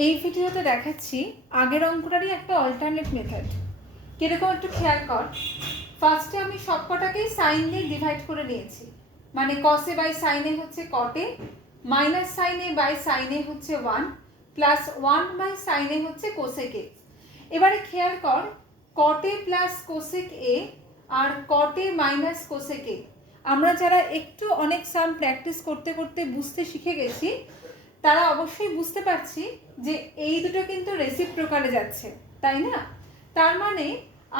এই ভিডিওতে দেখাচ্ছি আগের অঙ্কটারই একটা অল্টারনেট মেথড। কিরকম একটু খেয়াল কর। ফার্স্টে আমি সবকটাকেই সাইন দিয়ে ডিভাইড করে নিয়েছি, মানে কসে বাই সাইনে হচ্ছে কটে, মাইনাস সাইনে বাই সাইনে হচ্ছে 1, প্লাস 1 বাই সাইনে হচ্ছে কোসেক এ। এবারে খেয়াল কর, কটে প্লাস কোসেক এ আর কটে মাইনাস কোসেক এ, আমরা যারা একটু অনেক সাম প্র্যাকটিস করতে করতে বুঝতে শিখে গেছি তারা অবশ্যই বুঝতে পারছি যে এই দুটো কিন্তু রেসিপ্রোকালে যাচ্ছে, তাই না? তার মানে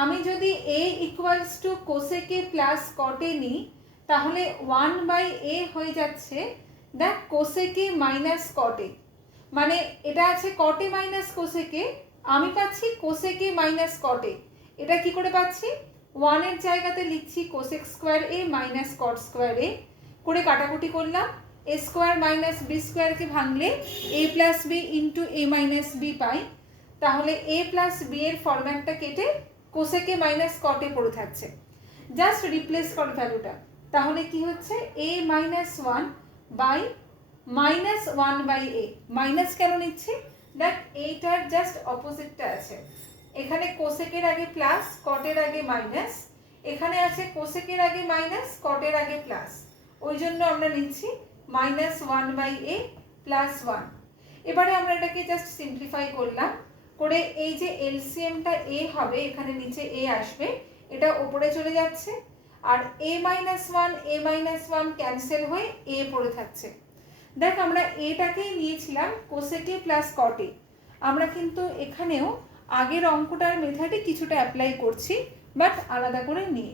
আমি যদি a equals to cosec A plus cot নিই, তাহলে 1 বাই এ হয়ে যাচ্ছে দেখ কোসেক এ মাইনাস কটে, মানে এটা আছে কটে মাইনাস কোসেক এ, আমি পাচ্ছি কোসেক এ মাইনাস কটে। এটা কি করে পাচ্ছি? 1 এর জায়গাতে লিখছি কোসেক স্কোয়ার এ মাইনাস কট স্কোয়ার এ করে কাটাকুটি করলাম, এ স্কোয়ার মাইনাস বি স্কোয়ারকে ভাঙলে এ প্লাস বি ইন্টু এ মাইনাস বি পাই। তাহলে এ প্লাস বি এর ফরম্যাটটা কেটে কোসেকে মাইনাস কটে পড়ে থাকছে, জাস্ট রিপ্লেস কর ভ্যালুটা। তাহলে কি হচ্ছে A minus 1 by minus 1 by A. মাইনাস কেন নিচ্ছি? দেখ এইটার জাস্ট অপোজিটটা আছে, এখানে কোসেকের আগে প্লাস কটের আগে মাইনাস, এখানে আছে কোসেকের আগে মাইনাস কটের আগে প্লাস, ওই জন্য আমরা নিচ্ছি মাইনাস 1 বাই এ প্লাস 1। এবারে আমরা এটাকে জাস্ট সিম্পলিফাই করলাম করে এই যে এলসিএমটা এ হবে, এখানে নিচে এ আসবে, এটা ওপরে চলে যাচ্ছে, আর এ মাইনাস 1 ক্যান্সেল হয়ে এ পড়ে থাকছে। দেখ আমরা এটাকেই নিয়েছিলাম কোসেকে প্লাস কটে, আমরা কিন্তু এখানেও আগের অঙ্কটার মেথডে কিছুটা অ্যাপ্লাই করছি, বাট আলাদা করে নিয়ে।